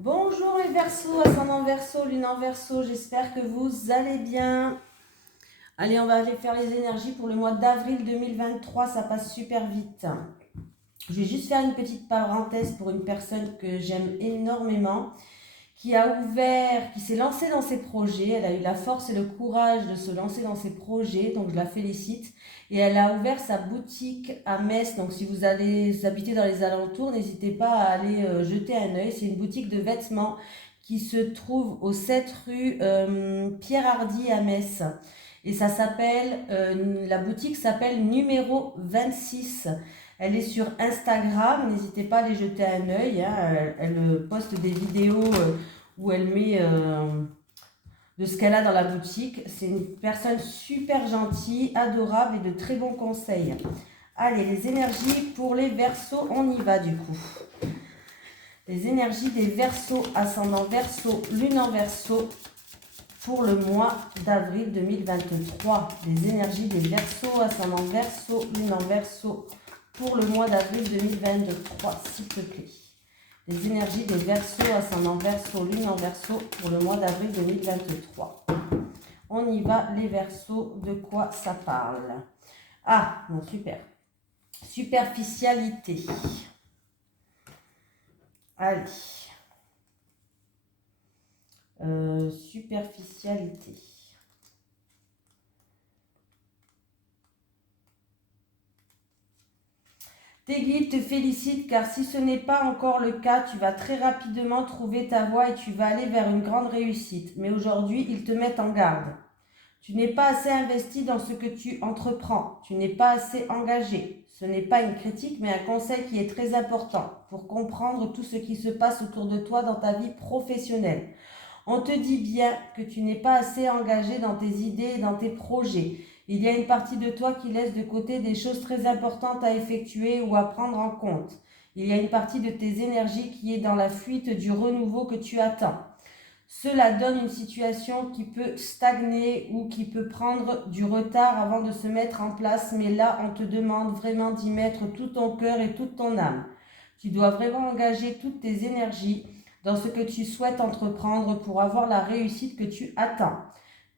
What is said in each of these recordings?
Bonjour les Verseaux, ascendant Verseau, lune en Verseau, j'espère que vous allez bien. Allez, on va aller faire les énergies pour le mois d'avril 2023, ça passe super vite. Je vais juste faire une petite parenthèse pour une personne que j'aime énormément, qui s'est lancée dans ses projets. Elle a eu la force et le courage de se lancer dans ses projets, donc je la félicite. Et elle a ouvert sa boutique à Metz, donc si vous habitez dans les alentours, n'hésitez pas à aller jeter un œil. C'est une boutique de vêtements qui se trouve au 7 rue Pierre Hardy à Metz. Et la boutique s'appelle Numéro 26. Elle est sur Instagram, n'hésitez pas à aller jeter un œil. Elle poste des vidéos où elle met de ce qu'elle a dans la boutique. C'est une personne super gentille, adorable et de très bons conseils. Allez, les énergies pour les Verseaux, on y va du coup. Les énergies des Verseaux, ascendant Verseau, lune en Verseau, pour le mois d'avril 2023. Les énergies des Verseaux, ascendant Verseau, lune en Verseau, pour le mois d'avril 2023, s'il te plaît. Les énergies des Verseaux, ascendant Verseau, lune en Verseau, pour le mois d'avril 2023. On y va, les Verseaux, de quoi ça parle? Ah, bon, super. Superficialité. Allez. Superficialité. Tes guides te félicitent car si ce n'est pas encore le cas, tu vas très rapidement trouver ta voie et tu vas aller vers une grande réussite. Mais aujourd'hui, ils te mettent en garde. Tu n'es pas assez investi dans ce que tu entreprends. Tu n'es pas assez engagé. Ce n'est pas une critique, mais un conseil qui est très important pour comprendre tout ce qui se passe autour de toi dans ta vie professionnelle. On te dit bien que tu n'es pas assez engagé dans tes idées et dans tes projets. Il y a une partie de toi qui laisse de côté des choses très importantes à effectuer ou à prendre en compte. Il y a une partie de tes énergies qui est dans la fuite du renouveau que tu attends. Cela donne une situation qui peut stagner ou qui peut prendre du retard avant de se mettre en place, mais là, on te demande vraiment d'y mettre tout ton cœur et toute ton âme. Tu dois vraiment engager toutes tes énergies dans ce que tu souhaites entreprendre pour avoir la réussite que tu attends.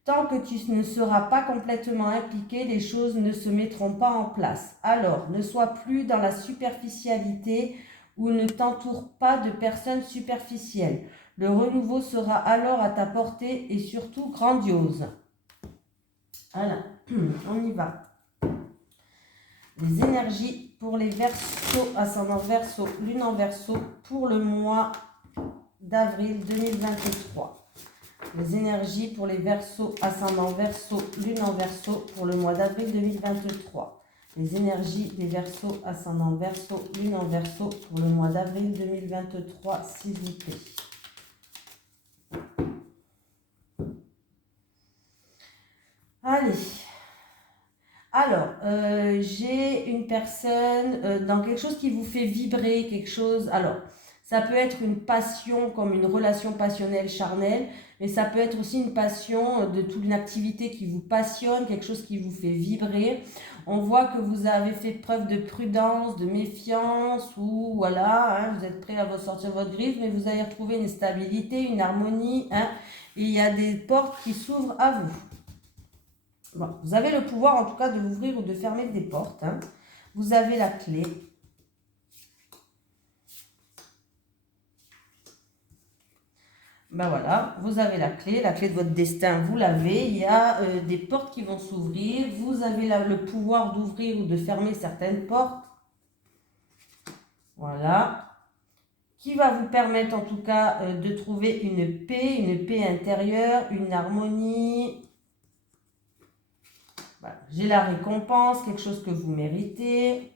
Tant que tu ne seras pas complètement impliqué, les choses ne se mettront pas en place. Alors, ne sois plus dans la superficialité ou ne t'entoure pas de personnes superficielles. Le renouveau sera alors à ta portée et surtout grandiose. Voilà, on y va. Les énergies pour les Verseaux, ascendant Verseau, lune en Verseau, pour le mois d'avril 2023. Les énergies pour les Verseaux, ascendant Verseau, lune en Verseau, pour le mois d'avril 2023. Les énergies des Verseaux, ascendant Verseau, lune en Verseau, pour le mois d'avril 2023, s'il vous plaît. Allez. Alors, j'ai une personne dans quelque chose qui vous fait vibrer, quelque chose. Alors, ça peut être une passion comme une relation passionnelle charnelle, mais ça peut être aussi une passion de toute une activité qui vous passionne, quelque chose qui vous fait vibrer. On voit que vous avez fait preuve de prudence, de méfiance, ou voilà, vous êtes prêt à ressortir votre griffe, mais vous allez retrouver une stabilité, une harmonie, et il y a des portes qui s'ouvrent à vous. Bon, vous avez le pouvoir en tout cas de ouvrir ou de fermer des portes. Vous avez la clé. Ben voilà, vous avez la clé de votre destin, vous l'avez. Il y a des portes qui vont s'ouvrir. Vous avez le pouvoir d'ouvrir ou de fermer certaines portes. Voilà. Qui va vous permettre en tout cas de trouver une paix intérieure, une harmonie. Voilà. J'ai la récompense, quelque chose que vous méritez.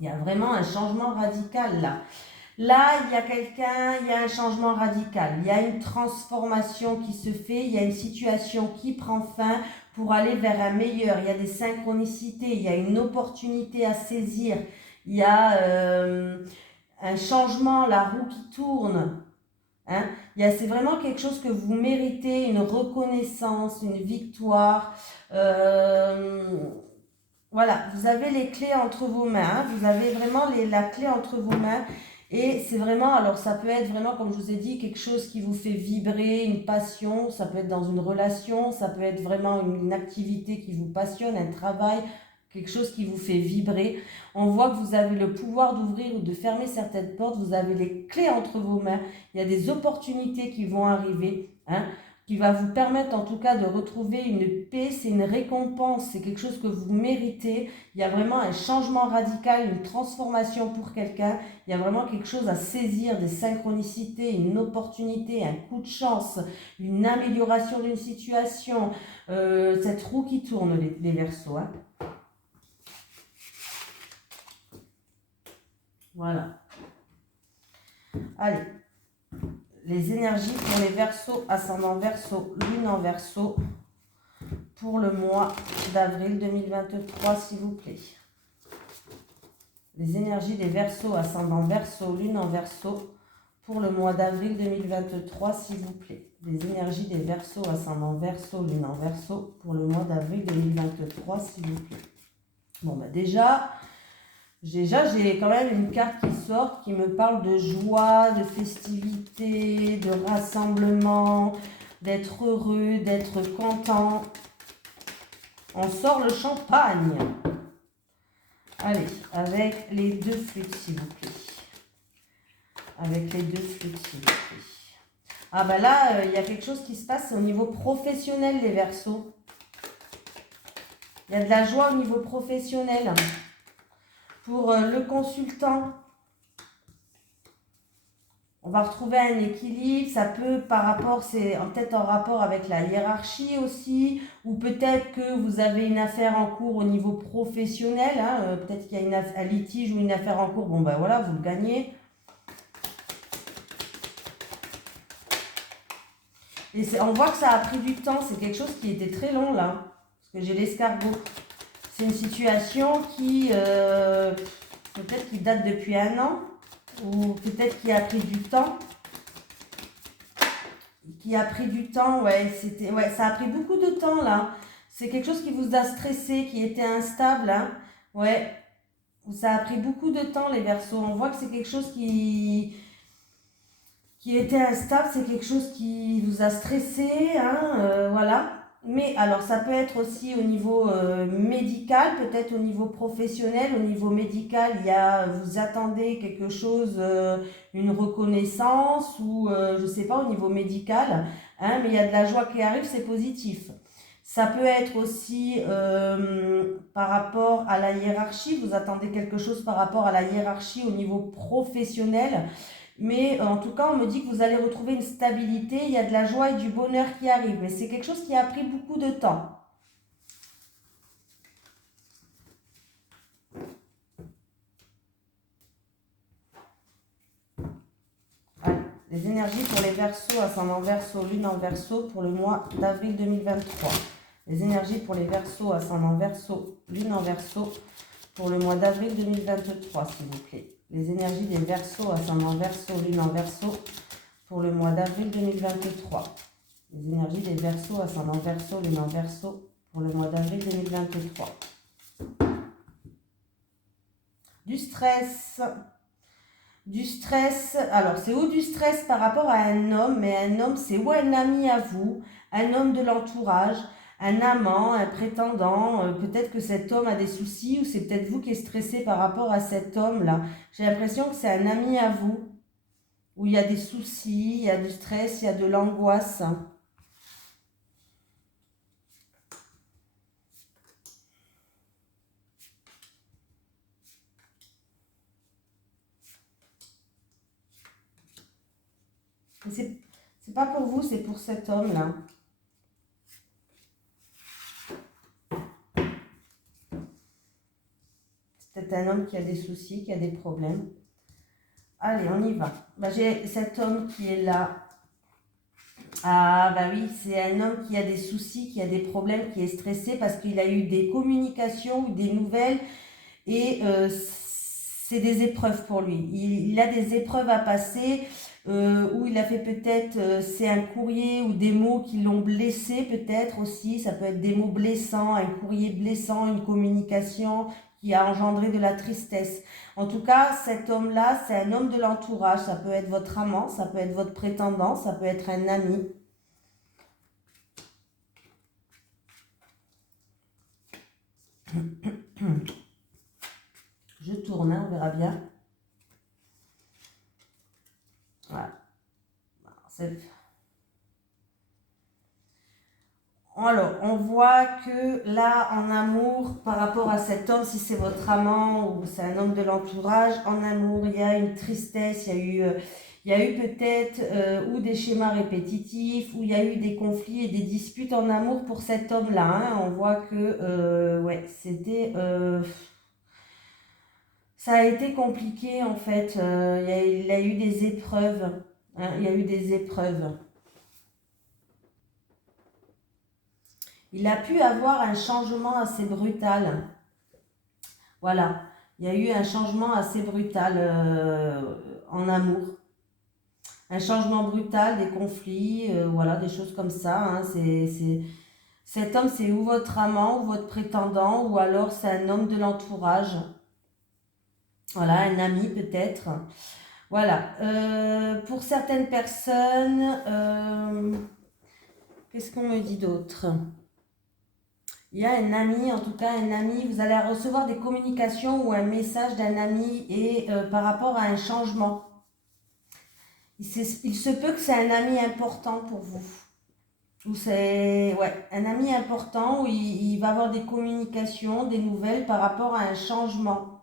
Il y a vraiment un changement radical là. Là, il y a un changement radical. Il y a une transformation qui se fait. Il y a une situation qui prend fin pour aller vers un meilleur. Il y a des synchronicités. Il y a une opportunité à saisir. Il y a un changement, la roue qui tourne. C'est vraiment quelque chose que vous méritez, une reconnaissance, une victoire. Voilà, vous avez les clés entre vos mains. Vous avez vraiment la clé entre vos mains. Et c'est vraiment, alors ça peut être vraiment, comme je vous ai dit, quelque chose qui vous fait vibrer, une passion, ça peut être dans une relation, ça peut être vraiment une activité qui vous passionne, un travail, quelque chose qui vous fait vibrer. On voit que vous avez le pouvoir d'ouvrir ou de fermer certaines portes, vous avez les clés entre vos mains, il y a des opportunités qui vont arriver, hein, qui va vous permettre en tout cas de retrouver une paix, c'est une récompense, c'est quelque chose que vous méritez. Il y a vraiment un changement radical, une transformation pour quelqu'un. Il y a vraiment quelque chose à saisir, des synchronicités, une opportunité, un coup de chance, une amélioration d'une situation, cette roue qui tourne, les Verseaux. Hein. Voilà. Allez. Les énergies pour les Verseaux, ascendant Verseau, lune en Verseau, pour le mois d'avril 2023, s'il vous plaît. Les énergies des Verseaux, ascendant Verseau, lune en Verseau, pour le mois d'avril 2023, s'il vous plaît. Les énergies des Verseaux, ascendant Verseau, lune en Verseau, pour le mois d'avril 2023, s'il vous plaît. Bon, bah déjà, j'ai quand même une carte qui sort qui me parle de joie, de festivité, de rassemblement, d'être heureux, d'être content. On sort le champagne. Allez, avec les deux flûtes, s'il vous plaît. Avec les deux flûtes, s'il vous plaît. Ah ben là, il y a quelque chose qui se passe au niveau professionnel, les Verseaux. Il y a de la joie au niveau professionnel. Pour le consultant, on va retrouver un équilibre. Ça peut, par rapport, c'est peut-être en rapport avec la hiérarchie aussi, ou peut-être que vous avez une affaire en cours au niveau professionnel. Hein, peut-être qu'il y a un litige ou une affaire en cours. Bon, ben voilà, vous le gagnez. Et on voit que ça a pris du temps. C'est quelque chose qui était très long là, parce que j'ai l'escargot. C'est une situation qui, peut-être qui date depuis 1 an, ou peut-être qui a pris du temps. Ouais, ça a pris beaucoup de temps là. C'est quelque chose qui vous a stressé, qui était instable, hein. Ouais, ça a pris beaucoup de temps les Verseaux. On voit que c'est quelque chose qui était instable, c'est quelque chose qui vous a stressé, hein, voilà. Mais alors ça peut être aussi au niveau médical, peut-être au niveau professionnel. Au niveau médical, vous attendez quelque chose, une reconnaissance ou je sais pas, au niveau médical, hein, mais il y a de la joie qui arrive, c'est positif. Ça peut être aussi par rapport à la hiérarchie, vous attendez quelque chose par rapport à la hiérarchie au niveau professionnel. Mais en tout cas, on me dit que vous allez retrouver une stabilité, il y a de la joie et du bonheur qui arrive. Mais c'est quelque chose qui a pris beaucoup de temps. Allez, les énergies pour les Verseaux, ascendant Verseau, lune en Verseau, pour le mois d'avril 2023. Les énergies pour les Verseaux, ascendant Verseau, lune en Verseau, pour le mois d'avril 2023, s'il vous plaît. Les énergies des Verseaux, ascendant Verseau, lune en Verseau, pour le mois d'avril 2023. Les énergies des Verseaux, ascendant Verseau, lune en Verseau, pour le mois d'avril 2023. Du stress. Du stress. Alors, c'est ou du stress par rapport à un homme, mais un homme, c'est ou un ami à vous, un homme de l'entourage, un amant, un prétendant. Peut-être que cet homme a des soucis ou c'est peut-être vous qui êtes stressé par rapport à cet homme-là. J'ai l'impression que c'est un ami à vous, où il y a des soucis, il y a du stress, il y a de l'angoisse. C'est pas pour vous, c'est pour cet homme-là. C'est peut-être un homme qui a des soucis, qui a des problèmes. Allez, on y va. Bah, j'ai cet homme qui est là. Ah bah oui, c'est un homme qui a des soucis, qui a des problèmes, qui est stressé parce qu'il a eu des communications ou des nouvelles et c'est des épreuves pour lui. Il a des épreuves à passer où il a fait peut-être, c'est un courrier ou des mots qui l'ont blessé peut-être aussi. Ça peut être des mots blessants, un courrier blessant, une communication qui a engendré de la tristesse. En tout cas, cet homme-là, c'est un homme de l'entourage. Ça peut être votre amant, ça peut être votre prétendant, ça peut être un ami. Je tourne, hein, on verra bien. Voilà. Alors, on voit que là, en amour, par rapport à cet homme, si c'est votre amant ou c'est un homme de l'entourage, en amour, il y a une tristesse, il y a eu peut-être ou des schémas répétitifs, ou il y a eu des conflits et des disputes en amour pour cet homme-là. Hein. On voit que, ouais, c'était... ça a été compliqué, en fait. Il a eu des épreuves. Hein, il y a eu des épreuves. Il a pu avoir un changement assez brutal. Voilà, il y a eu un changement assez brutal en amour. Un changement brutal, des conflits, voilà, des choses comme ça. Hein. Cet homme, c'est ou votre amant, ou votre prétendant, ou alors c'est un homme de l'entourage. Voilà, un ami peut-être. Voilà. Pour certaines personnes, qu'est-ce qu'on me dit d'autre ? Il y a un ami, en tout cas un ami, vous allez recevoir des communications ou un message d'un ami et par rapport à un changement. Il se peut que c'est un ami important pour vous. Ou c'est un ami important où il va avoir des communications, des nouvelles par rapport à un changement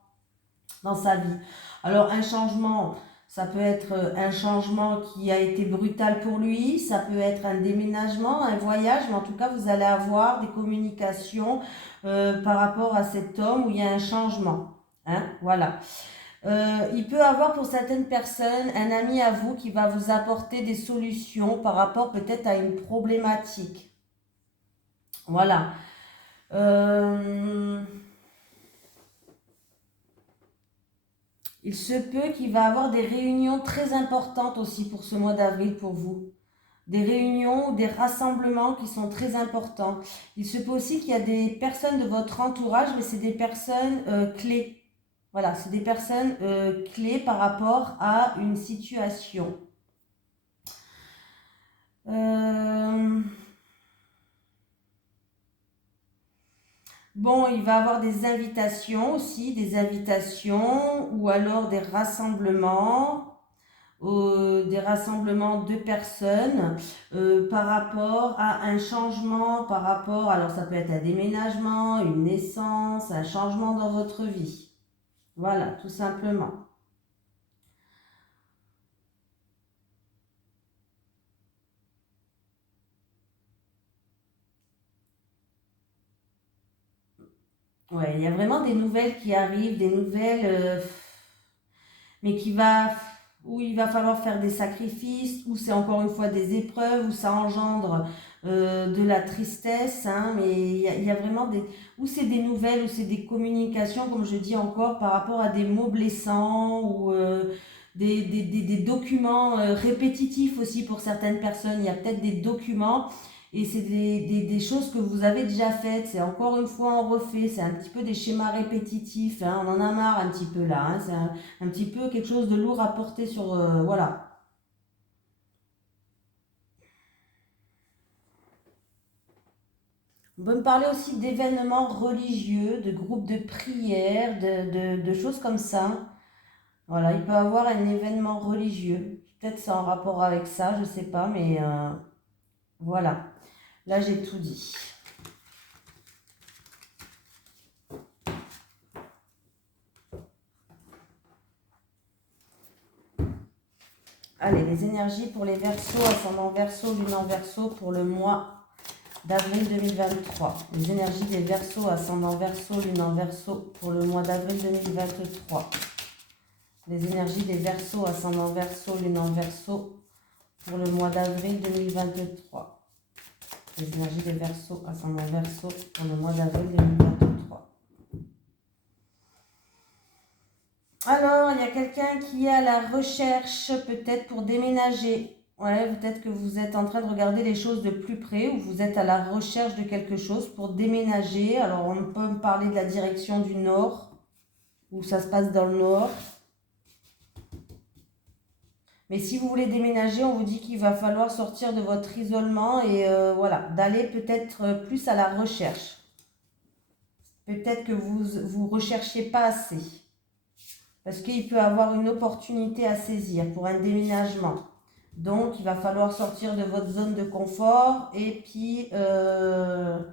dans sa vie. Alors un changement, ça peut être un changement qui a été brutal pour lui, ça peut être un déménagement, un voyage, mais en tout cas, vous allez avoir des communications par rapport à cet homme où il y a un changement. Hein, voilà. Il peut avoir pour certaines personnes un ami à vous qui va vous apporter des solutions par rapport peut-être à une problématique. Voilà. Il se peut qu'il va avoir des réunions très importantes aussi pour ce mois d'avril pour vous. Des réunions ou des rassemblements qui sont très importants. Il se peut aussi qu'il y a des personnes de votre entourage, mais c'est des personnes clés. Voilà, c'est des personnes clés par rapport à une situation. Bon, il va avoir des invitations aussi, des invitations ou alors des rassemblements de personnes par rapport à un changement, par rapport, alors ça peut être un déménagement, une naissance, un changement dans votre vie. Voilà, tout simplement. Ouais, il y a vraiment des nouvelles qui arrivent, des nouvelles, mais où il va falloir faire des sacrifices, où c'est encore une fois des épreuves, où ça engendre de la tristesse, hein, mais il y a vraiment où c'est des nouvelles, où c'est des communications, comme je dis encore, par rapport à des mots blessants, ou des documents répétitifs aussi pour certaines personnes. Il y a peut-être des documents et c'est des choses que vous avez déjà faites. C'est encore une fois on refait. C'est un petit peu des schémas répétitifs. Hein. On en a marre un petit peu là. Hein. C'est un petit peu quelque chose de lourd à porter sur... voilà. On peut me parler aussi d'événements religieux, de groupes de prière, de choses comme ça. Voilà, il peut avoir un événement religieux. Peut-être c'est en rapport avec ça, je sais pas, mais voilà. Là, j'ai tout dit. Allez, les énergies pour les Verseaux, ascendant Verseau, lune en Verseau pour le mois d'avril 2023. Les énergies des Verseaux, ascendant Verseau, lune en Verseau pour le mois d'avril 2023. Les énergies des Verseaux, ascendant Verseau, lune en Verseau pour le mois d'avril 2023. Les énergies des Verseaux, ascendant Verseau pour le mois d'avril 2023. Alors, il y a quelqu'un qui est à la recherche peut-être pour déménager. Ouais, peut-être que vous êtes en train de regarder les choses de plus près ou vous êtes à la recherche de quelque chose pour déménager. Alors, on peut me parler de la direction du nord, où ça se passe dans le nord. Mais si vous voulez déménager, on vous dit qu'il va falloir sortir de votre isolement et voilà, d'aller peut-être plus à la recherche. Peut-être que vous recherchiez pas assez. Parce qu'il peut avoir une opportunité à saisir pour un déménagement. Donc, il va falloir sortir de votre zone de confort et puis aller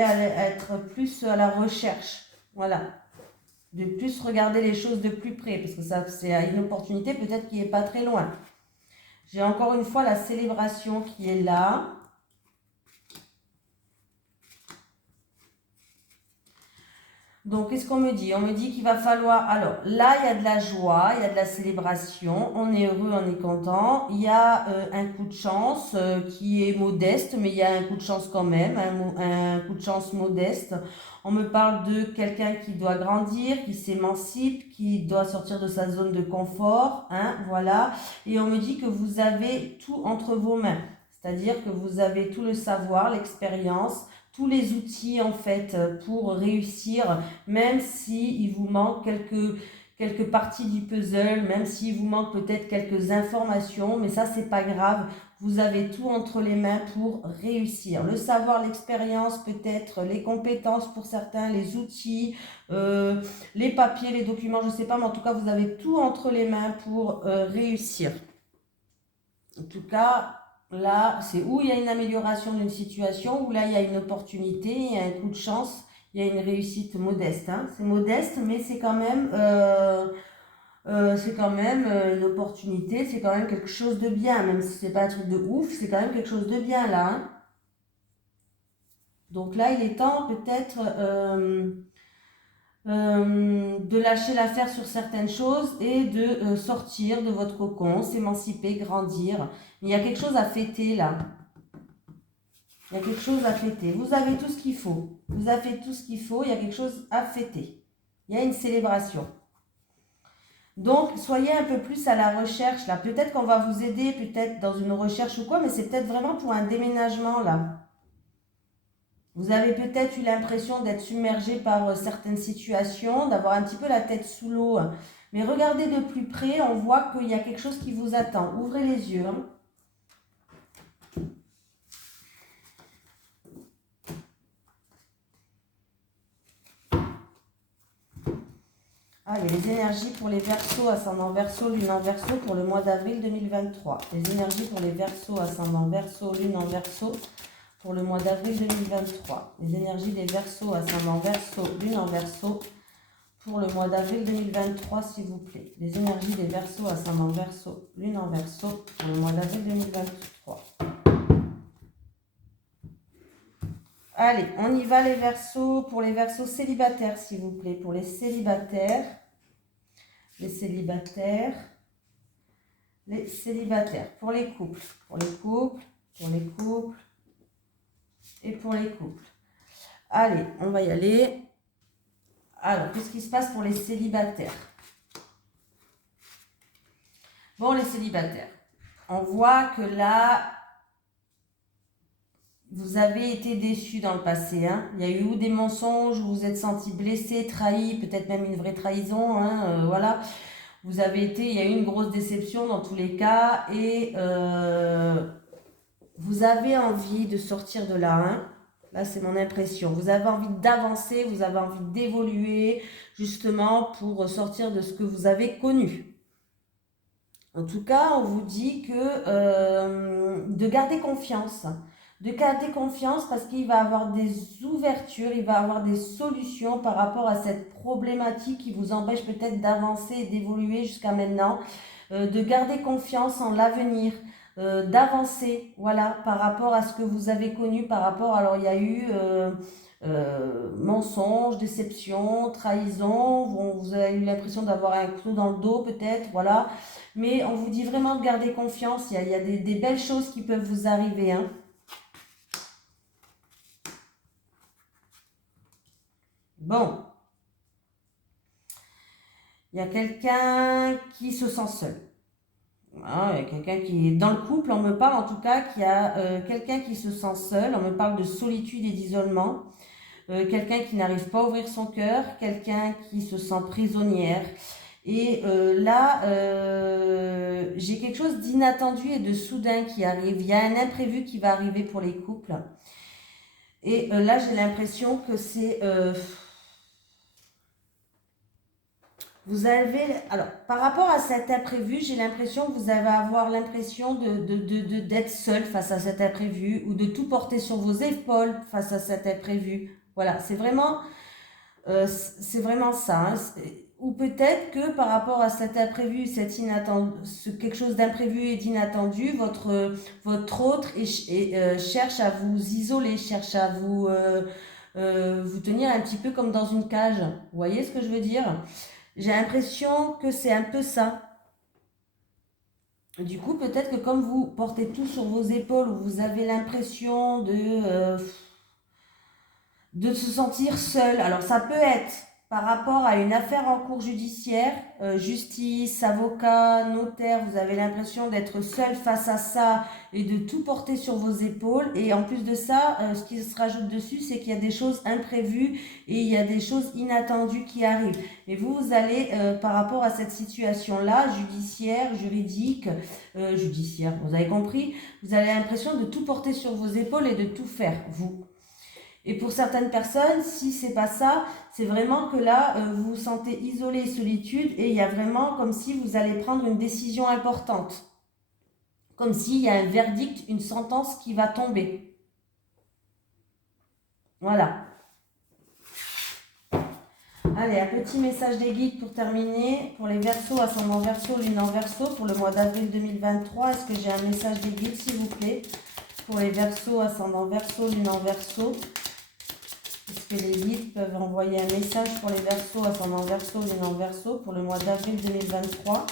être plus à la recherche. Voilà. De plus regarder les choses de plus près. Parce que ça, c'est une opportunité peut-être qui n'est pas très loin. J'ai encore une fois la célébration qui est là. Donc, qu'est-ce qu'on me dit? On me dit qu'il va falloir... Alors, là, il y a de la joie, il y a de la célébration. On est heureux, on est content. Il y a un coup de chance qui est modeste, mais il y a un coup de chance quand même, un coup de chance modeste. On me parle de quelqu'un qui doit grandir, qui s'émancipe, qui doit sortir de sa zone de confort. Hein, voilà. Et on me dit que vous avez tout entre vos mains. C'est-à-dire que vous avez tout le savoir, l'expérience, tous les outils en fait pour réussir, même si il vous manque quelques parties du puzzle, même s'il vous manque peut-être quelques informations, mais ça c'est pas grave, vous avez tout entre les mains pour réussir. Le savoir, l'expérience, peut-être les compétences pour certains, les outils, les papiers, les documents, je sais pas, mais en tout cas vous avez tout entre les mains pour réussir. En tout cas, là, c'est où il y a une amélioration d'une situation, où là, il y a une opportunité, il y a un coup de chance, il y a une réussite modeste. Hein. C'est modeste, mais c'est quand même, une opportunité, c'est quand même quelque chose de bien, même si c'est pas un truc de ouf, c'est quand même quelque chose de bien là. Hein. Donc là, il est temps peut-être de lâcher l'affaire sur certaines choses et de sortir de votre cocon, s'émanciper, grandir. Mais il y a quelque chose à fêter là. Il y a quelque chose à fêter. Vous avez tout ce qu'il faut. Vous avez fait tout ce qu'il faut. Il y a quelque chose à fêter. Il y a une célébration. Donc, soyez un peu plus à la recherche là. Peut-être qu'on va vous aider, peut-être dans une recherche ou quoi, mais c'est peut-être vraiment pour un déménagement là. Vous avez peut-être eu l'impression d'être submergé par certaines situations, d'avoir un petit peu la tête sous l'eau. Mais regardez de plus près, on voit qu'il y a quelque chose qui vous attend. Ouvrez les yeux. Hein. Allez, les énergies pour les Verseaux, ascendant Verseau, lune en Verseau pour le mois d'avril 2023. Les énergies pour les Verseaux, ascendant Verseau, lune en Verseau pour le mois d'avril 2023. Les énergies des Verseaux, ascendant Verseau, lune en Verseau pour le mois d'avril 2023, s'il vous plaît. Les énergies des Verseaux, ascendant Verseau, lune en Verseau pour le mois d'avril 2023. Allez, on y va les Verseaux, pour les Verseaux célibataires, s'il vous plaît. Pour les célibataires, les célibataires, les célibataires. Pour les couples, pour les couples, pour les couples et pour les couples. Allez, on va y aller. Alors, qu'est-ce qui se passe pour les célibataires? Bon, les célibataires, on voit que là, vous avez été déçus dans le passé. Hein. Il y a eu des mensonges, vous vous êtes senti blessé, trahi, peut-être même une vraie trahison. Hein, voilà. Vous avez été, il y a eu une grosse déception dans tous les cas et vous avez envie de sortir de là. Hein. Là, c'est mon impression. Vous avez envie d'avancer, vous avez envie d'évoluer justement pour sortir de ce que vous avez connu. En tout cas, on vous dit que de garder confiance. De garder confiance parce qu'il va avoir des ouvertures, il va avoir des solutions par rapport à cette problématique qui vous empêche peut-être d'avancer et d'évoluer jusqu'à maintenant. De garder confiance en l'avenir, d'avancer, voilà, par rapport à ce que vous avez connu, par rapport, alors il y a eu mensonges, déception, trahison, vous avez eu l'impression d'avoir un couteau dans le dos peut-être, voilà, mais on vous dit vraiment de garder confiance, il y a des belles choses qui peuvent vous arriver, hein. Bon, il y a quelqu'un qui se sent seul. Ah, il y a quelqu'un qui est dans le couple, on me parle en tout cas qu'il y a quelqu'un qui se sent seul, on me parle de solitude et d'isolement, quelqu'un qui n'arrive pas à ouvrir son cœur, quelqu'un qui se sent prisonnière. Et là, j'ai quelque chose d'inattendu et de soudain qui arrive. Il y a un imprévu qui va arriver pour les couples. Et là, j'ai l'impression que c'est... vous avez... Alors, par rapport à cet imprévu, j'ai l'impression que vous allez avoir l'impression d'être seul face à cet imprévu ou de tout porter sur vos épaules face à cet imprévu. Voilà, c'est vraiment ça. Hein. Ou peut-être que par rapport à cet imprévu, quelque chose d'imprévu et d'inattendu, votre autre cherche à vous isoler, cherche à vous tenir un petit peu comme dans une cage. Vous voyez ce que je veux dire? J'ai l'impression que c'est un peu ça. Du coup, peut-être que comme vous portez tout sur vos épaules, vous avez l'impression de se sentir seul. Alors ça peut être par rapport à une affaire en cours judiciaire, justice, avocat, notaire, vous avez l'impression d'être seul face à ça et de tout porter sur vos épaules. Et en plus de ça, ce qui se rajoute dessus, c'est qu'il y a des choses imprévues et il y a des choses inattendues qui arrivent. Et vous allez, par rapport à cette situation-là, juridique, vous avez compris, vous avez l'impression de tout porter sur vos épaules et de tout faire, vous. Et pour certaines personnes, si c'est pas ça, c'est vraiment que là, vous vous sentez isolé, solitude, et il y a vraiment comme si vous allez prendre une décision importante. Comme s'il y a un verdict, une sentence qui va tomber. Voilà. Allez, un petit message des guides pour terminer. Pour les Verseaux, ascendant Verseau, lune en Verseau, pour le mois d'avril 2023, est-ce que j'ai un message des guides, s'il vous plaît? Pour les Verseaux, ascendant Verseau, lune en Verseau. Est-ce que les guides peuvent envoyer un message pour les Verseaux, ascendant Verseau, lune en Verseau, pour le mois d'avril 2023?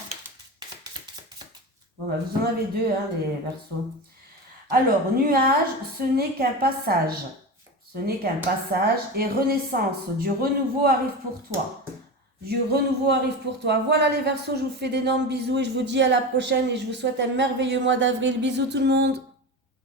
Bon, bah, vous en avez deux, hein, les Verseaux. Alors, nuage, ce n'est qu'un passage. Ce n'est qu'un passage. Et renaissance, du renouveau arrive pour toi. Du renouveau arrive pour toi. Voilà les Verseaux, je vous fais d'énormes bisous et je vous dis à la prochaine et je vous souhaite un merveilleux mois d'avril. Bisous tout le monde.